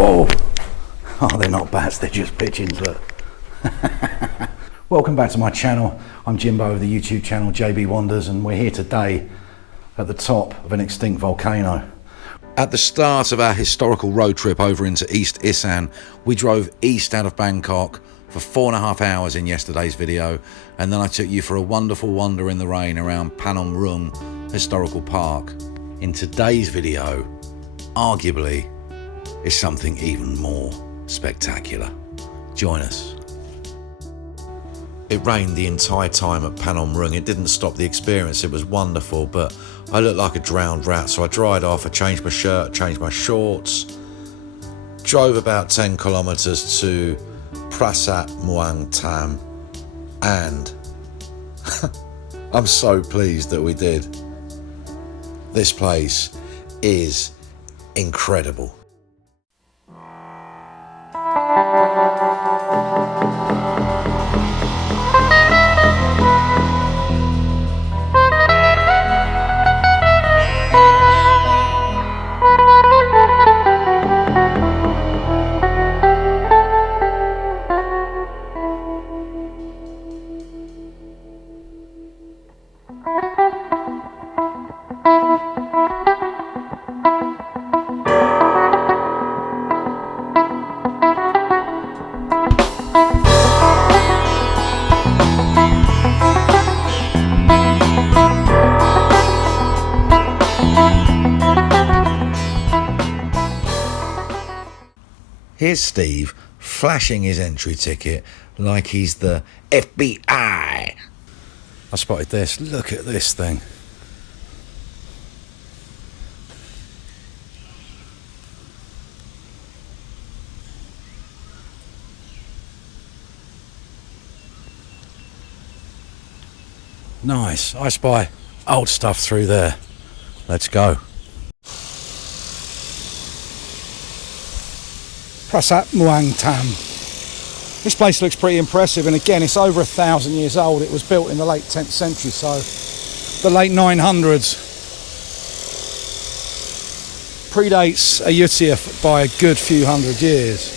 Whoa! Oh, they're not bats, they're just pigeons, look. Welcome back to my channel. I'm Jimbo of the YouTube channel JB Wanders, and we're here today at the top of an extinct volcano. At the start of our historical road trip over into East Isaan, we drove east out of Bangkok for 4.5 hours in yesterday's video, and then I took you for a wonderful wander in the rain around Phanom Rung Historical Park. In today's video, arguably, is something even more spectacular. Join us. It rained the entire time at Phanom Rung. It didn't stop the experience. It was wonderful, but I looked like a drowned rat, so I dried off. I changed my shirt, changed my shorts, drove about 10 kilometers to Prasat Muang Tam, and I'm so pleased that we did. This place is incredible. Here's Steve flashing his entry ticket like he's the FBI. I spotted this. Look at this thing. Nice. I spy old stuff through there. Let's go. Prasat Muang Tam. This place looks pretty impressive, and again, it's over 1,000 years old. It was built in the late 10th century, so the late 900s. Predates Ayutthaya by a good few hundred years,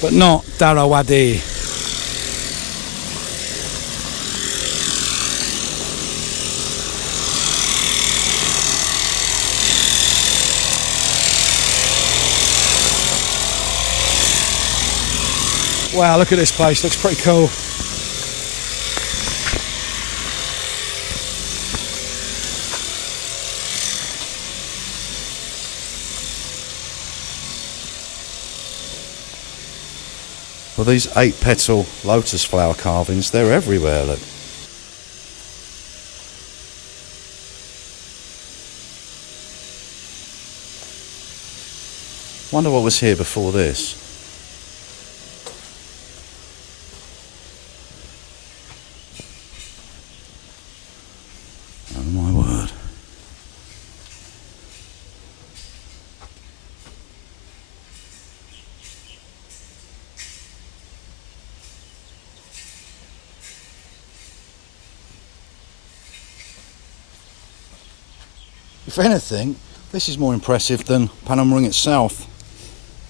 but not Dharawadi. Wow, look at this place, looks pretty cool. Well, these 8-petal lotus flower carvings, they're everywhere, look. Wonder what was here before this. Oh my word. If anything, this is more impressive than Phanom Rung itself.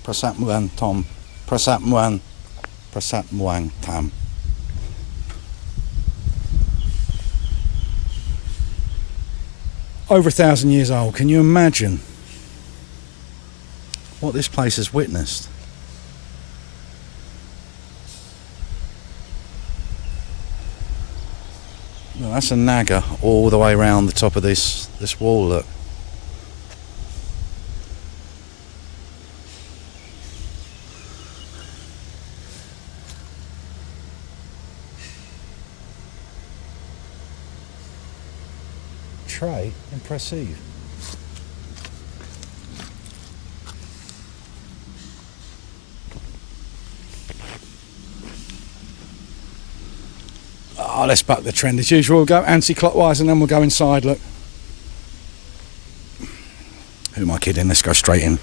Prasat Muang Tam. Prasat Muang Tam. Over 1,000 years old. Can you imagine what this place has witnessed? Well, that's a naga all the way around the top of this wall, look. Très impressive. Oh, let's buck the trend as usual. We'll go anti-clockwise and then we'll go inside, look. Who am I kidding? Let's go straight in.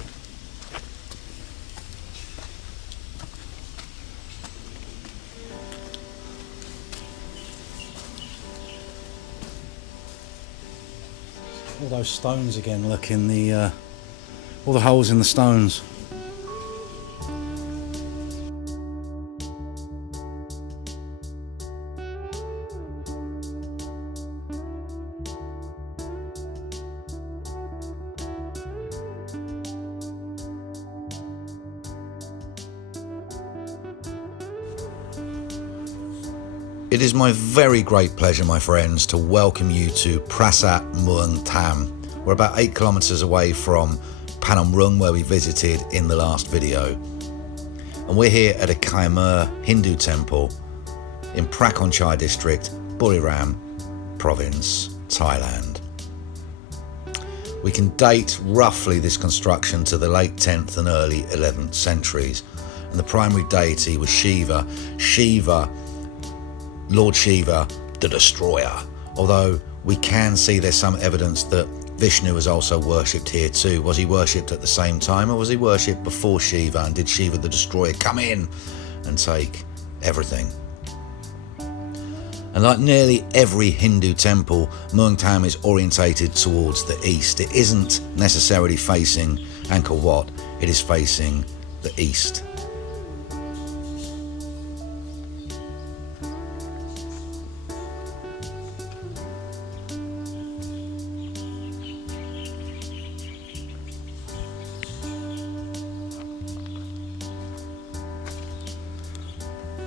All those stones again, look, in the all the holes in the stones. It is my very great pleasure, my friends, to welcome you to Prasat Muang Tam. We're about 8 kilometres away from Phanom Rung, where we visited in the last video. And we're here at a Khmer Hindu temple in Prakan Chai district, Buriram province, Thailand. We can date roughly this construction to the late 10th and early 11th centuries. And the primary deity was Shiva. Lord Shiva, the destroyer. Although we can see there's some evidence that Vishnu was also worshipped here too. Was he worshipped at the same time, or was he worshipped before Shiva? And did Shiva the destroyer come in and take everything? And like nearly every Hindu temple, Muang Tam is orientated towards the east. It isn't necessarily facing Angkor Wat, it is facing the east.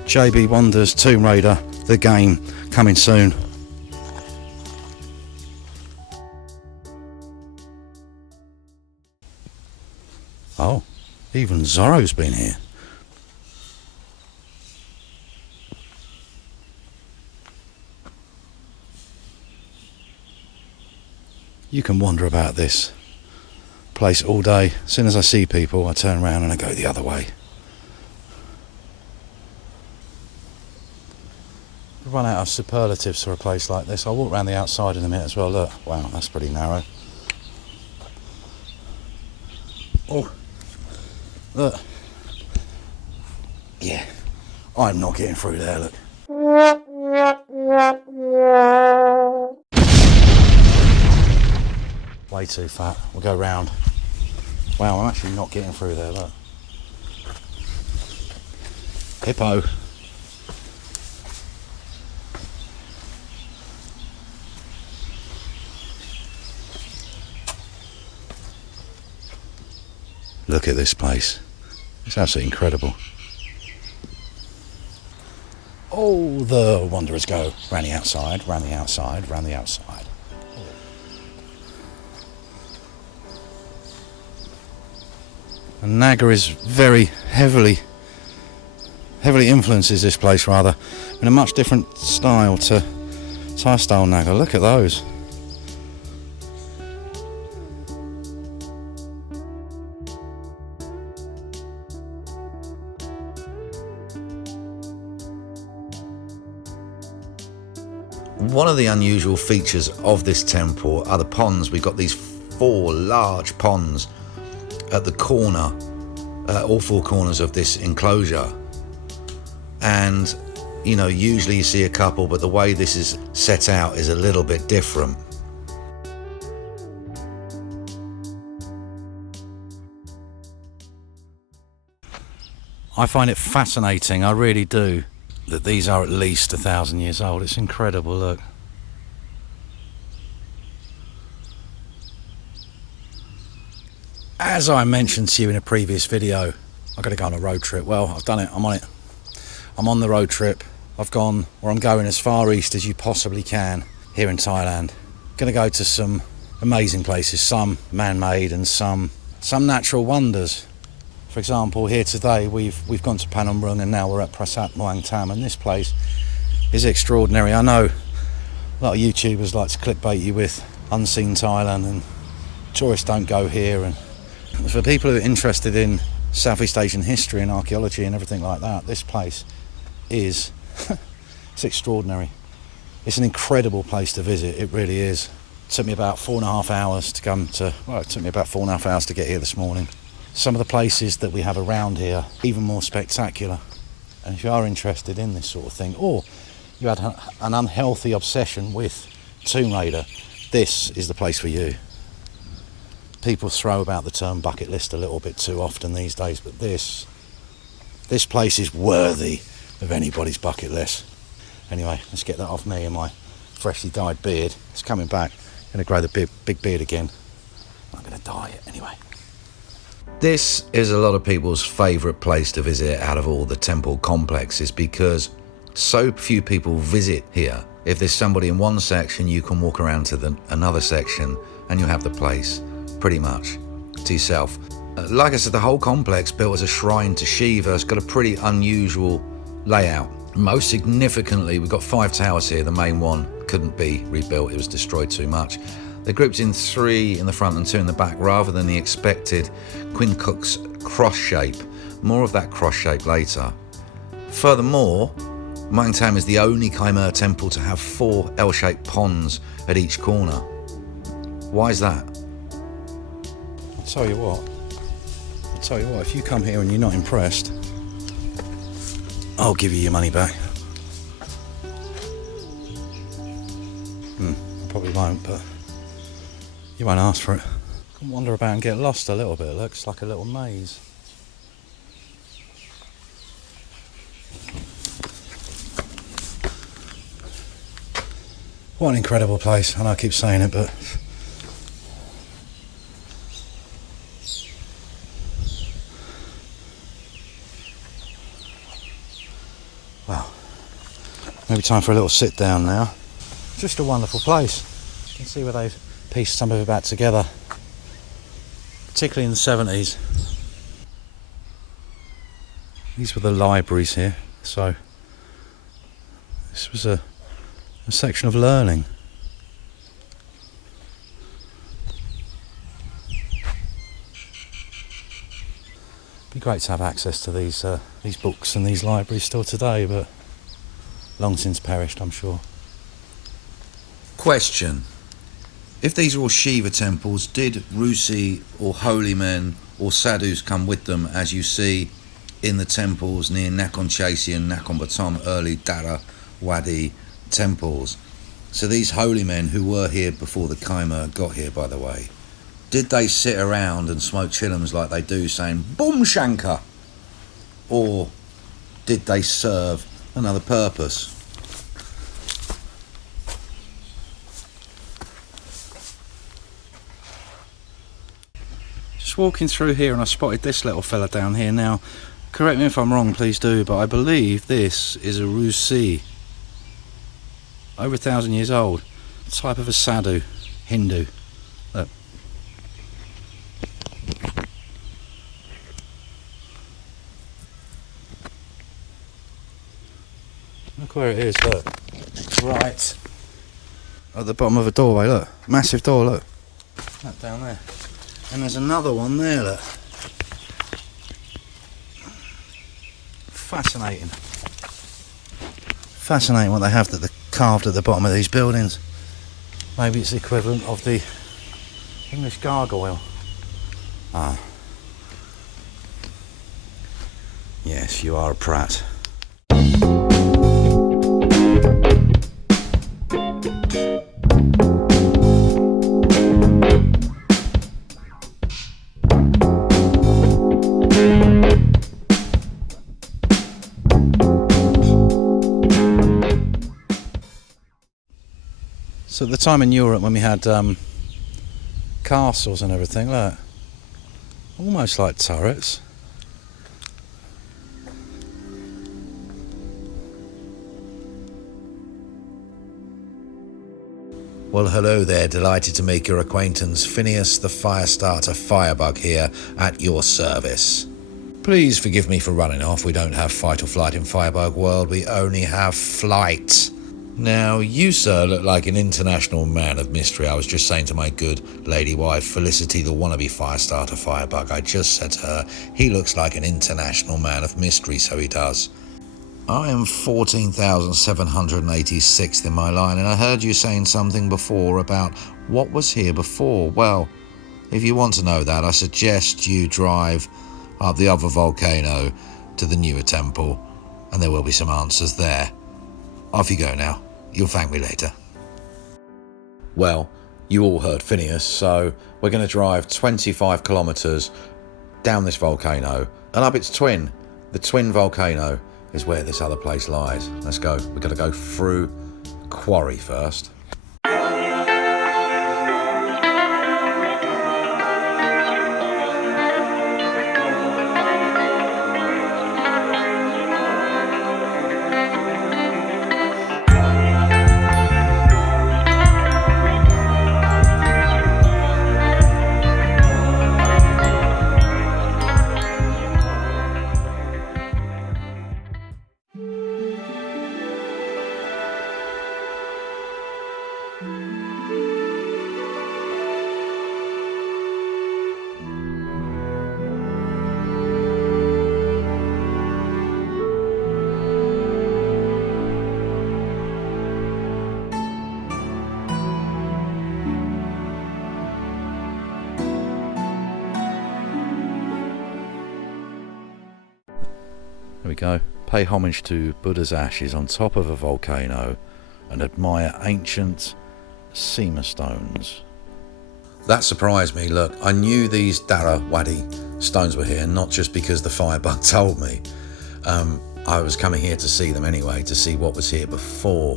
JB Wonders Tomb Raider, the game, coming soon. Oh, even Zorro's been here. You can wonder about this place all day. As soon as I see people, I turn around and I go the other way. Run out of superlatives for a place like this. I'll walk around the outside in a minute as well. Look, wow, that's pretty narrow. Oh, look. Yeah, I'm not getting through there, look. Way too fat. We'll go round. Wow, I'm actually not getting through there, look. Hippo. Look at this place. It's absolutely incredible. Oh, the wanderers go round the outside, round the outside, round the outside. And Naga is very heavily influences this place, rather, in a much different style to Thai style Naga. Look at those. One of the unusual features of this temple are the ponds. We've got these 4 large ponds at the corner, all 4 corners of this enclosure. And, you know, usually you see a couple, but the way this is set out is a little bit different. I find it fascinating, I really do, that these are at least 1,000 years old. It's incredible, look. As I mentioned to you in a previous video, I've got to go on a road trip. Well, I've done it, I'm on it. I'm on the road trip. I've gone, or I'm going as far east as you possibly can here in Thailand. Going to go to some amazing places, some man-made and some natural wonders. For example, here today we've gone to Phanom Rung and now we're at Prasat Muang Tam, and this place is extraordinary. I know a lot of YouTubers like to clickbait you with unseen Thailand and tourists don't go here, and for people who are interested in Southeast Asian history and archaeology and everything like that, this place is it's extraordinary. It's an incredible place to visit, it really is. It took me about 4.5 hours to come to, well, it took me about 4.5 hours to get here this morning. Some of the places that we have around here, even more spectacular. And if you are interested in this sort of thing, or you had an unhealthy obsession with Tomb Raider, this is the place for you. People throw about the term bucket list a little bit too often these days, but this place is worthy of anybody's bucket list. Anyway, let's get that off me and my freshly dyed beard. It's coming back. I'm going to grow the big beard again. I'm going to dye it anyway. This is a lot of people's favourite place to visit out of all the temple complexes because so few people visit here. If there's somebody in one section, you can walk around to another section and you have the place pretty much to yourself. Like I said, the whole complex, built as a shrine to Shiva, has got a pretty unusual layout. Most significantly, we've got 5 towers here. The main one couldn't be rebuilt, it was destroyed too much. They're grouped in 3 in the front and 2 in the back rather than the expected Quincook's cross shape. More of that cross shape later. Furthermore, Muang Tam is the only Khmer temple to have 4 L-shaped ponds at each corner. Why is that? I'll tell you what, if you come here and you're not impressed, I'll give you your money back. I probably won't, but you won't ask for it. Can wander about and get lost a little bit. It looks like a little maze. What an incredible place. I know I keep saying it, but well, maybe time for a little sit down now. Just a wonderful place. You can see where they've pieced some of it back together, particularly in the 70s. These were the libraries here, so this was a section of learning. Be great to have access to these books and these libraries still today, but long since perished, I'm sure. Question: if these are all Shiva temples, did Rusi or holy men or sadhus come with them, as you see in the temples near Nakhon Chasi and Nakhon Pathom, early Dara Wadi temples? So these holy men who were here before the Khmer got here, by the way, did they sit around and smoke chillums like they do, saying Boom Shankar? Or did they serve another purpose? Just walking through here and I spotted this little fella down here. Now, correct me if I'm wrong, please do, but I believe this is a Rusi. Over 1,000 years old. Type of a sadhu, Hindu. Look. Look where it is, look. Right at the bottom of a doorway, look. Massive door, look. That down there. And there's another one there, look. Fascinating. Fascinating what they have that they're carved at the bottom of these buildings. Maybe it's the equivalent of the English gargoyle. Ah. Yes, you are a prat. So at the time in Europe when we had castles and everything, look, almost like turrets. Well, hello there, delighted to make your acquaintance. Phineas the Firestarter Firebug here at your service. Please forgive me for running off. We don't have fight or flight in Firebug world, we only have flight. Now, you, sir, look like an international man of mystery. I was just saying to my good lady wife, Felicity, the wannabe Firestarter Firebug, I just said to her, he looks like an international man of mystery, so he does. I am 14,786th in my line, and I heard you saying something before about what was here before. Well, if you want to know that, I suggest you drive up the other volcano to the newer temple, and there will be some answers there. Off you go now. You'll thank me later. Well, You all heard Phineas, so we're going to drive 25 kilometres down this volcano and up its twin. The twin volcano is where this other place lies. Let's go. We're going to go through Quarry first. There we go. Pay homage to Buddha's ashes on top of a volcano and admire ancient Sema stones. That surprised me. Look, I knew these Dara Wadi stones were here, not just because the firebug told me. I was coming here to see them anyway, to see what was here before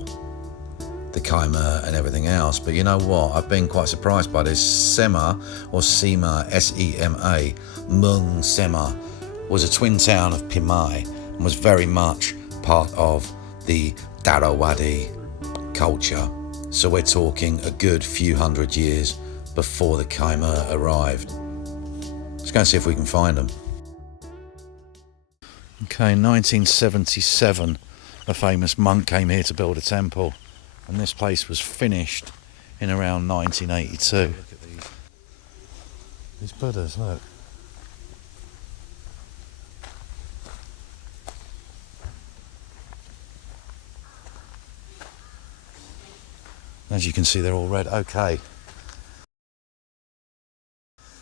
the Khmer and everything else. But you know what? I've been quite surprised by this. Sema, or Sema, S-E-M-A, Mung Sema, was a twin town of Pimai and was very much part of the Dharawadi culture. So we're talking a good few hundred years before the Khmer arrived. Let's go and see if we can find them. Okay, 1977, a famous monk came here to build a temple, and this place was finished in around 1982. Look at these Buddhas, look. As you can see, they're all red. Okay.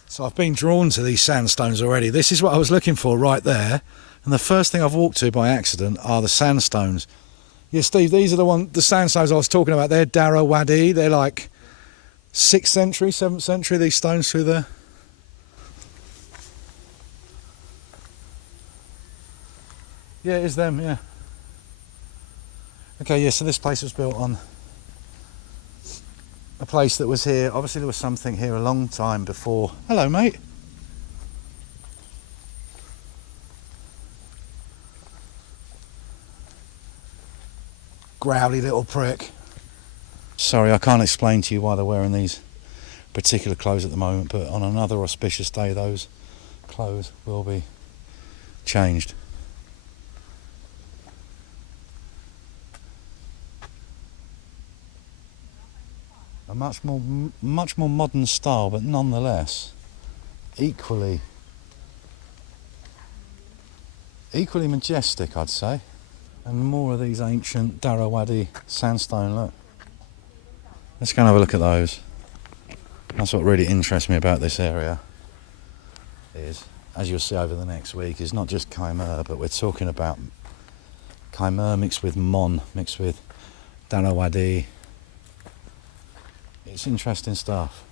So I've been drawn to these sandstones already. This is what I was looking for right there. And the first thing I've walked to by accident are the sandstones. Yeah, Steve, these are the sandstones I was talking about. They're Dharawadi. They're like 6th century, 7th century, these stones through there. Yeah, it is them, yeah. Okay, yeah, so this place was built on a place that was here. Obviously there was something here a long time before. Hello, mate. Growly little prick. Sorry, I can't explain to you why they're wearing these particular clothes at the moment, but on another auspicious day those clothes will be changed. A much more modern style, but nonetheless equally majestic, I'd say. And more of these ancient Dharawadi sandstone, look. Let's go and have a look at those. That's what really interests me about this area is, as you'll see over the next week, is not just Khmer, but we're talking about Khmer mixed with Mon, mixed with Dharawadi. It's interesting stuff.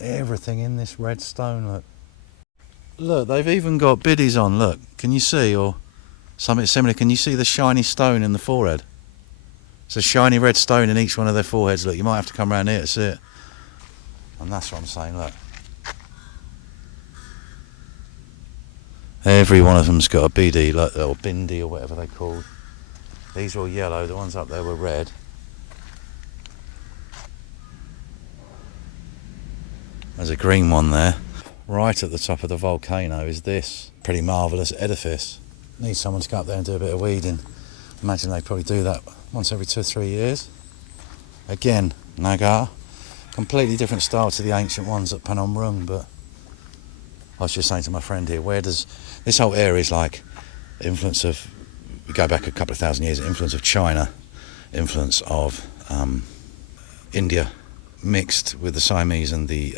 Everything in this red stone, look. Look, they've even got biddies on, look. Can you see? Or something similar. Can you see the shiny stone in the forehead? It's a shiny red stone in each one of their foreheads, look. You might have to come around here to see it. And that's what I'm saying, look. Every one of them's got a bidi, like, or bindi, or whatever they're called. These are all yellow, the ones up there were red. There's a green one there. Right at the top of the volcano is this pretty marvellous edifice. Need someone to go up there and do a bit of weeding. Imagine they probably do that once every 2 or 3 years. Again, Nagar. Completely different style to the ancient ones at Phanom Rung, but I was just saying to my friend here, where does this whole area is like influence of, we go back a couple of thousand years, influence of China, influence of India, mixed with the Siamese and the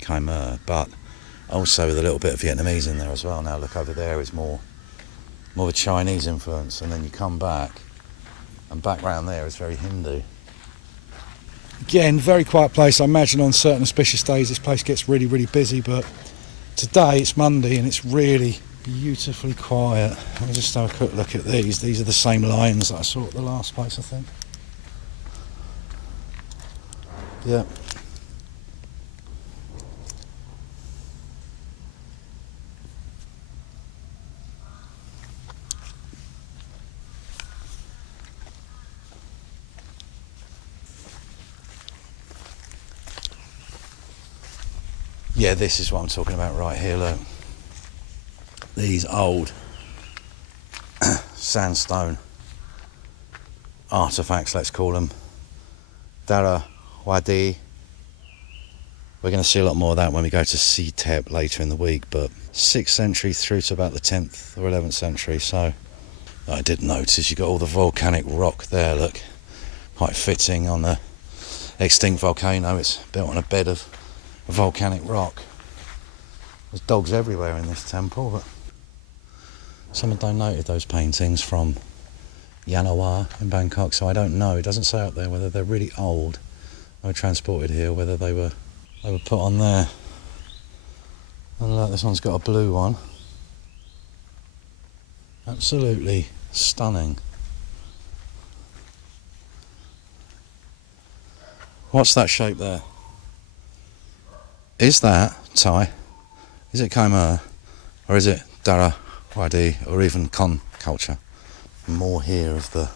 Khmer, but Also with a little bit of Vietnamese in there as well. Now look, over there is more of a Chinese influence, and then you come back, and back round there is very Hindu. Again, very quiet place. I imagine on certain auspicious days this place gets really, really busy, but today it's Monday and it's really beautifully quiet. Let me just have a quick look at these. These are the same lions that I saw at the last place, I think. Yeah. Yeah, this is what I'm talking about right here, look. These old sandstone artefacts, let's call them. Dara Wadi. We're going to see a lot more of that when we go to Sitep later in the week, but 6th century through to about the 10th or 11th century. So I did notice you got all the volcanic rock there, look. Quite fitting on the extinct volcano. It's built on a bed of volcanic rock. There's dogs everywhere in this temple, but someone donated those paintings from Yanawar in Bangkok, so I don't know. It doesn't say up there whether they're really old, they were transported here, whether they were put on there. And look, this one's got a blue one. Absolutely stunning. What's that shape there? Is that Thai? Is it Khmer? Or is it Dara Wadi? Or even Khon culture? More here of the,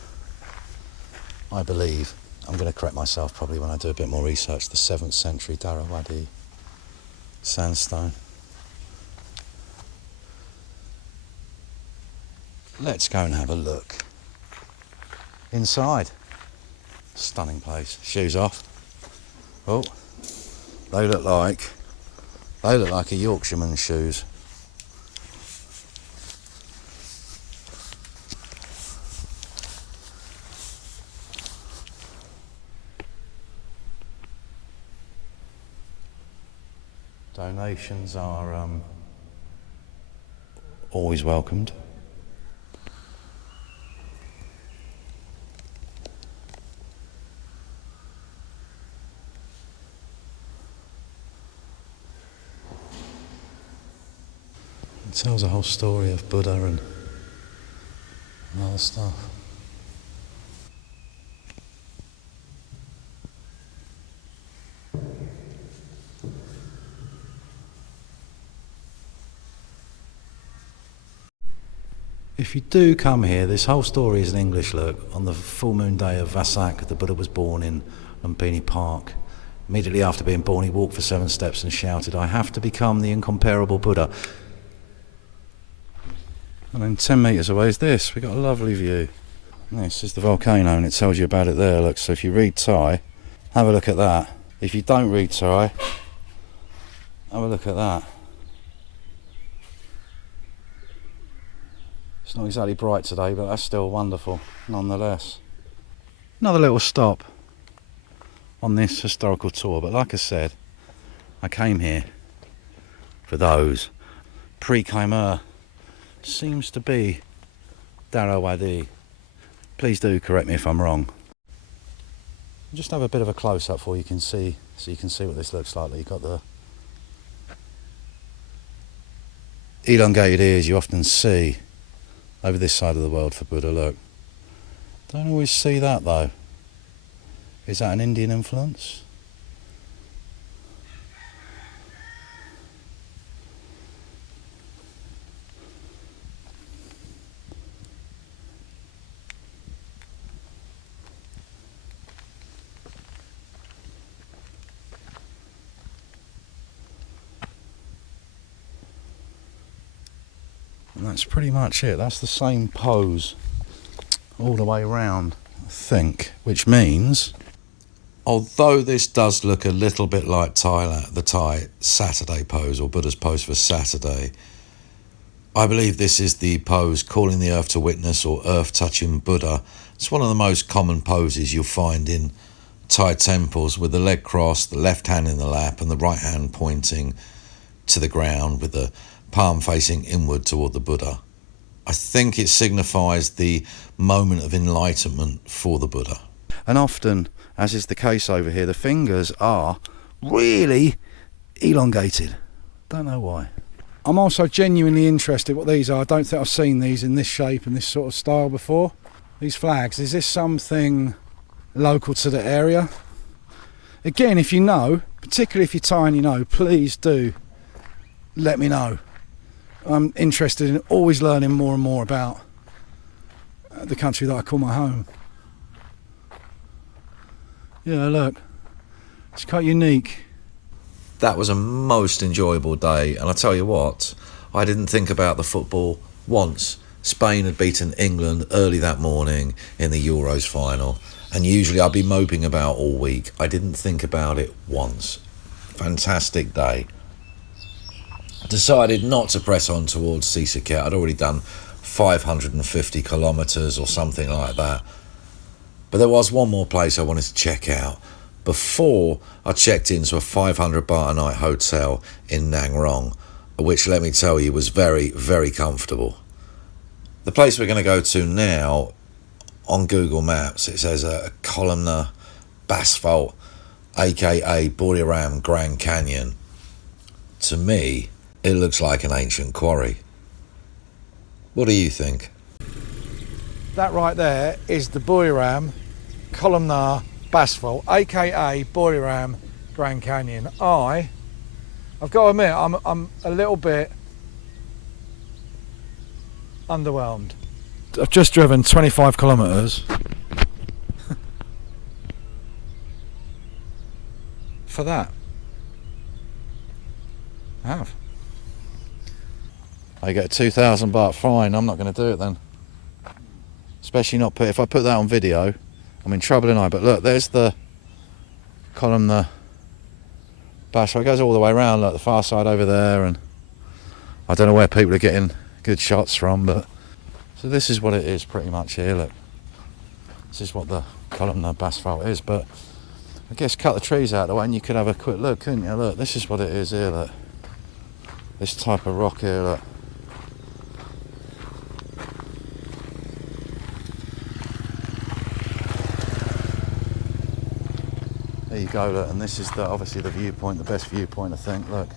I believe, I'm going to correct myself probably when I do a bit more research, the 7th century Dara Wadi sandstone. Let's go and have a look inside. Stunning place. Shoes off. Oh. They look like a Yorkshireman's shoes. Donations are always welcomed. It tells a whole story of Buddha and other stuff. If you do come here, this whole story is in English, look. On the full moon day of Vasak, the Buddha was born in Lumpini Park. Immediately after being born, he walked for 7 steps and shouted, "I have to become the incomparable Buddha." And then 10 metres away is this. We've got a lovely view. This is the volcano, and it tells you about it there, look. So if you read Thai, have a look at that. If you don't read Thai, have a look at that. It's not exactly bright today, but that's still wonderful nonetheless. Another little stop on this historical tour, but like I said, I came here for those. Pre-Khmer seems to be Dara Wadi. Please do correct me if I'm wrong. Just have a bit of a close-up for you can see, so you can see what this looks like. You've got the elongated ears you often see over this side of the world for Buddha, look. Don't always see that though. Is that an Indian influence? And that's pretty much it. That's the same pose all the way around, I think, which means, although this does look a little bit like Thailand, the Thai Saturday pose or Buddha's pose for Saturday, I believe this is the pose calling the earth to witness or earth touching Buddha. It's one of the most common poses you'll find in Thai temples, with the leg crossed, the left hand in the lap and the right hand pointing to the ground with the palm facing inward toward the Buddha. I think it signifies the moment of enlightenment for the Buddha. And often, as is the case over here, the fingers are really elongated. Don't know why. I'm also genuinely interested what these are. I don't think I've seen these in this shape and this sort of style before. These flags, is this something local to the area? Again, if you know, particularly if you're Thai and you know, please do let me know. I'm interested in always learning more and more about the country that I call my home. Yeah, look, it's quite unique. That was a most enjoyable day, and I tell you what, I didn't think about the football once. Spain had beaten England early that morning in the Euros final, and usually I'd be moping about all week. I didn't think about it once. Fantastic day. Decided not to press on towards Sisaket. I'd already done 550 kilometres or something like that. But there was one more place I wanted to check out before I checked into a 500 baht a night hotel in Nang Rong, which, let me tell you, was very, very comfortable. The place we're going to go to now, on Google Maps, it says a columnar basalt, aka Buriram Grand Canyon. To me, it looks like an ancient quarry. What do you think? That right there is the Buriram columnar basalt, aka Buriram Grand Canyon. I've got to admit, I'm a little bit underwhelmed. I've just driven 25 kilometres for that. I have. I get a 2,000 baht fine. I'm not going to do it then. Especially not if I put that on video, I'm in trouble, and but look, there's the columnar basalt. It goes all the way around, like the far side over there, and I don't know where people are getting good shots from, but so this is what it is pretty much here. Look, this is what the columnar basalt is, but I guess cut the trees out of the way and you could have a quick look, couldn't you? Look, this is what it is here. Look, this type of rock here. Look. There you go, look, and this is obviously the viewpoint, the best viewpoint, I think. Look,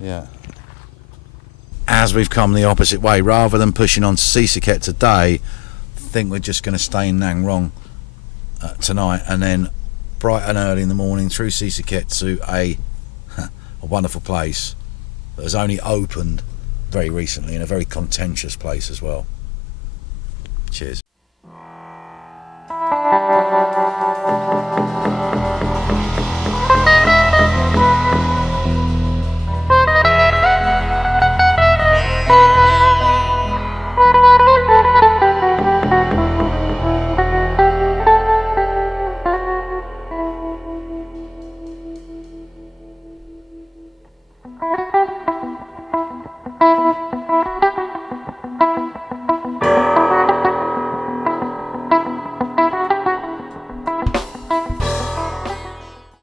yeah. As we've come the opposite way, rather than pushing on to Sisaket today, I think we're just going to stay in Nang Rong tonight, and then bright and early in the morning through Sisaket to a wonderful place that has only opened very recently, in a very contentious place as well. Cheers.